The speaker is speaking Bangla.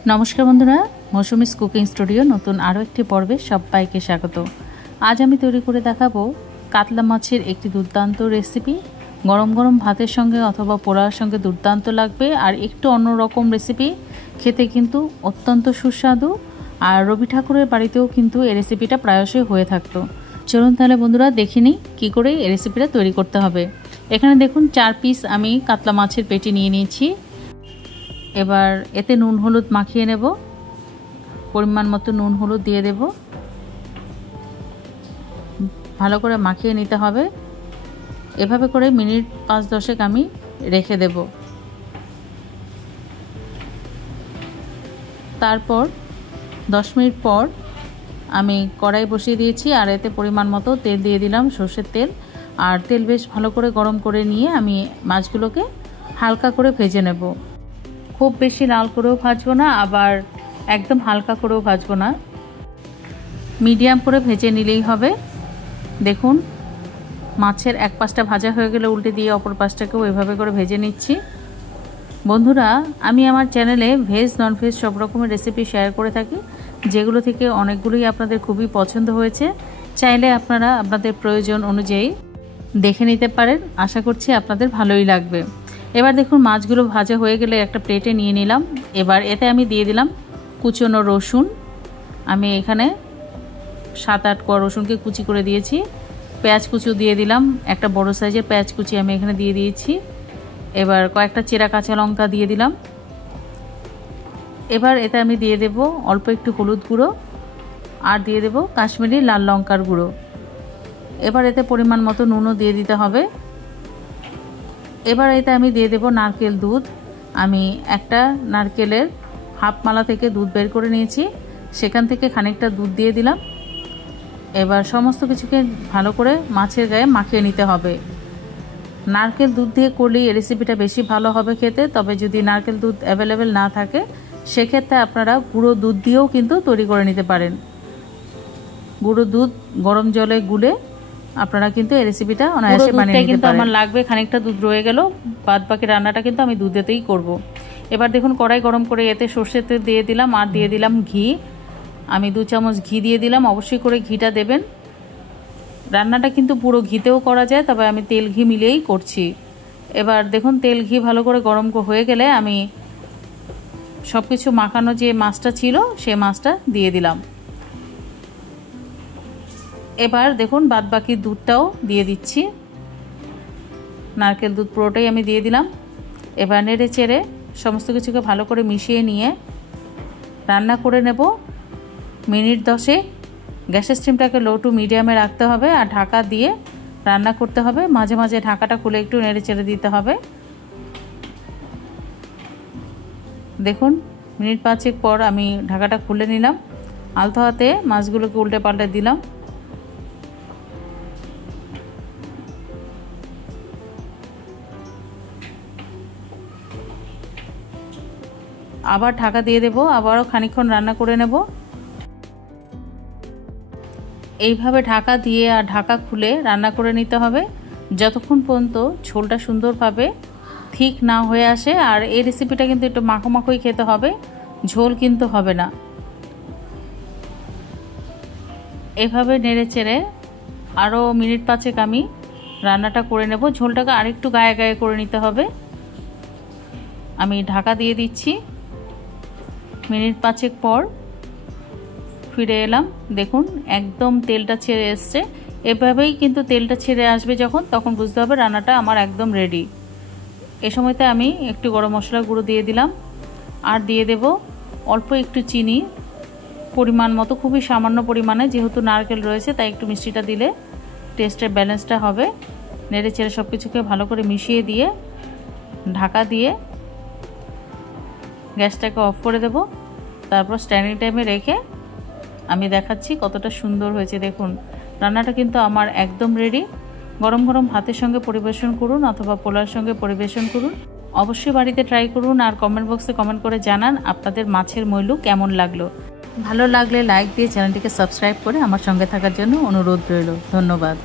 नमस्कार बंधुरा मौसुमीज कुकिंग स्टूडियो नतून आरो एकटी पर्वे सबाइके स्वागत। आज आमी तैरी करे देखाबो कातला माछेर एकटी दुर्दान्त रेसिपि। गरम गरम भातेर संगे अथवा पोलाओर संगे दुर्दान्त लागबे और एकटु अन्यरकम रेसिपि, खेते किन्तु अत्यंत सुस्वादु और रवि ठाकुरेर बाड़ीतेও किन्तु এই রেসিপিটা প্রায়শই হয়ে থাকতো। চলুন তাহলে বন্ধুরা দেখে নিই কী করে এই রেসিপিটা তৈরি করতে হবে। এখানে দেখুন 4 পিস আমি কাতলা মাছের পেটি নিয়ে নিয়েছি। এবার এতে নুন হলুদ মাখিয়ে নেব, পরিমাণ মতো নুন হলুদ দিয়ে দেব, ভালো করে মাখিয়ে নিতে হবে। এভাবে করে মিনিট 5-10 আমি রেখে দেব। তারপর 10 মিনিট পর আমি কড়াই বসিয়ে দিয়েছি আর এতে পরিমাণ মতো তেল দিয়ে দিলাম, সরষের তেল। আর তেল বেশ ভালো করে গরম করে নিয়ে আমি মাছগুলোকে হালকা করে ভেজে নেব। খুব বেশি লাল করেও ভাজবো না, আবার একদম হালকা করেও ভাজবো না, মিডিয়াম করে ভেজে নিলেই হবে। দেখুন মাছের এক পাশটা ভাজা হয়ে গেলে উল্টে দিয়ে অপর পাশটাকেও এভাবে করে ভেজে নিচ্ছি। বন্ধুরা আমি আমার চ্যানেলে ভেজ নন ভেজ সব রকমের রেসিপি শেয়ার করে থাকি, যেগুলো থেকে অনেকগুলোই আপনাদের খুবই পছন্দ হয়েছে। চাইলে আপনারা আপনাদের প্রয়োজন অনুযায়ী দেখে নিতে পারেন, আশা করছি আপনাদের ভালোই লাগবে। এবার দেখুন মাছগুলো ভাজা হয়ে গেলে একটা প্লেটে নিয়ে নিলাম। এবার এতে আমি দিয়ে দিলাম কুচনো রসুন। আমি এখানে 7-8 কোয়া রসুনকে কুচি করে দিয়েছি। পেঁয়াজ কুচি দিয়ে দিলাম, একটা বড় সাইজের পেঁয়াজ কুচি আমি এখানে দিয়ে দিয়েছি। এবার কয়েকটা চেরা কাঁচা লঙ্কা দিয়ে দিলাম। এবার এতে আমি দিয়ে দেব অল্প একটু হলুদ গুঁড়ো আর দিয়ে দেব কাশ্মীরি লাল লঙ্কার গুঁড়ো। এবার এতে পরিমাণ মতো নুনও দিয়ে দিতে হবে। এবার এতে আমি দিয়ে দেব নারকেল দুধ। আমি একটা নারকেলের হাফ মালা থেকে দুধ বের করে নিয়েছি, সেখান থেকে খানিকটা দুধ দিয়ে দিলাম। এবার সমস্ত কিছুকে ভালো করে মাছের গায়ে মাখিয়ে নিতে হবে। নারকেল দুধ দিয়ে করলেই এই রেসিপিটা বেশি ভালো হবে খেতে। তবে যদি নারকেল দুধ অ্যাভেলেবেল না থাকে সেক্ষেত্রে আপনারা গুঁড়ো দুধ দিয়েও কিন্তু তৈরি করে নিতে পারেন। গুঁড়ো দুধ গরম জলে গুলে আপনারা কিন্তু এই রেসিপিটা অনায়াসে বানিয়ে নিতে পারেন। আমার লাগবে খানিকটা দুধ রয়ে গেল, বাদ বাকি রান্নাটা কিন্তু আমি দুধেতেই করব। এবার দেখুন কড়াই গরম করে এতে সরষের তেল দিয়ে দিলাম আর দিয়ে দিলাম ঘি। আমি 2 চামচ ঘি দিয়ে দিলাম। অবশ্যই করে ঘিটা দেবেন। রান্নাটা কিন্তু পুরো ঘিতেও করা যায়, তবে আমি তেল ঘি মিলিয়েই করছি। এবার দেখুন তেল ঘি ভালো করে গরম হয়ে গেলে আমি সব কিছু মাখানো যে মাছটা ছিল সেই মাছটা দিয়ে দিলাম। এবার দেখুন বাদ বাকি দুধটাও দিয়ে দিচ্ছি, নারকেল দুধ পুরোটাই আমি দিয়ে দিলাম। এবার নেড়ে চেড়ে সমস্ত কিছুকে ভালো করে মিশিয়ে নিয়ে রান্না করে নেব মিনিট 10। গ্যাসের স্টিমটাকে লো টু মিডিয়ামে রাখতে হবে আর ঢাকা দিয়ে রান্না করতে হবে। মাঝে মাঝে ঢাকাটা খুলে একটু নেড়ে চেড়ে দিতে হবে। দেখুন মিনিট 5 পর আমি ঢাকাটা খুলে নিলাম, আলতো হাতে মাছগুলোকে উল্টে পাল্টে দিলাম। আবার ঢাকা দিয়ে দেব, আবারও খানিকক্ষণ রান্না করে নেব। এইভাবে ঢাকা দিয়ে আর ঢাকা খুলে রান্না করে নিতে হবে যতক্ষণ পর্যন্ত ঝোলটা সুন্দরভাবে ঠিক না হয়ে আসে। আর এই রেসিপিটা কিন্তু একটু মাখো মাখোই খেতে হবে, ঝোল কিন্তু হবে না। এভাবে নেড়ে চেড়ে আরও মিনিট 5 আমি রান্নাটা করে নেব। ঝোলটাকে আরেকটু গায়ে গায়ে করে নিতে হবে। আমি ঢাকা দিয়ে দিচ্ছি। মিনিট 5 পর ফিরে এলাম। দেখুন একদম তেলটা ছেড়ে এসছে। এভাবেই কিন্তু তেলটা ছেড়ে আসবে যখন, তখন বুঝতে হবে রান্নাটা আমার একদম রেডি। এ সময়তে আমি একটু গরম মশলা গুঁড়ো দিয়ে দিলাম আর দিয়ে দেব অল্প একটু চিনি, পরিমাণ মতো, খুবই সামান্য পরিমাণে, যেহেতু নারকেল রয়েছে তাই একটু মিষ্টিটা দিলে টেস্টের ব্যালেন্সটা হবে। নেড়ে চেড়ে সব কিছুকে ভালো করে মিশিয়ে দিয়ে ঢাকা দিয়ে গ্যাসটাকে অফ করে দেব। তারপর স্ট্যান্ডিং টাইমে রেখে আমি দেখাচ্ছি কতটা সুন্দর হয়েছে। দেখুন রান্নাটা কিন্তু আমার একদম রেডি। গরম গরম ভাতের সঙ্গে পরিবেশন করুন অথবা পোলাওর সঙ্গে পরিবেশন করুন। অবশ্যই বাড়িতে ট্রাই করুন আর কমেন্ট বক্সে কমেন্ট করে জানান আপনাদের মাছের মইলু কেমন লাগলো। ভালো লাগলে লাইক দিয়ে চ্যানেলটিকে সাবস্ক্রাইব করে আমার সঙ্গে থাকার জন্য অনুরোধ রইল। ধন্যবাদ।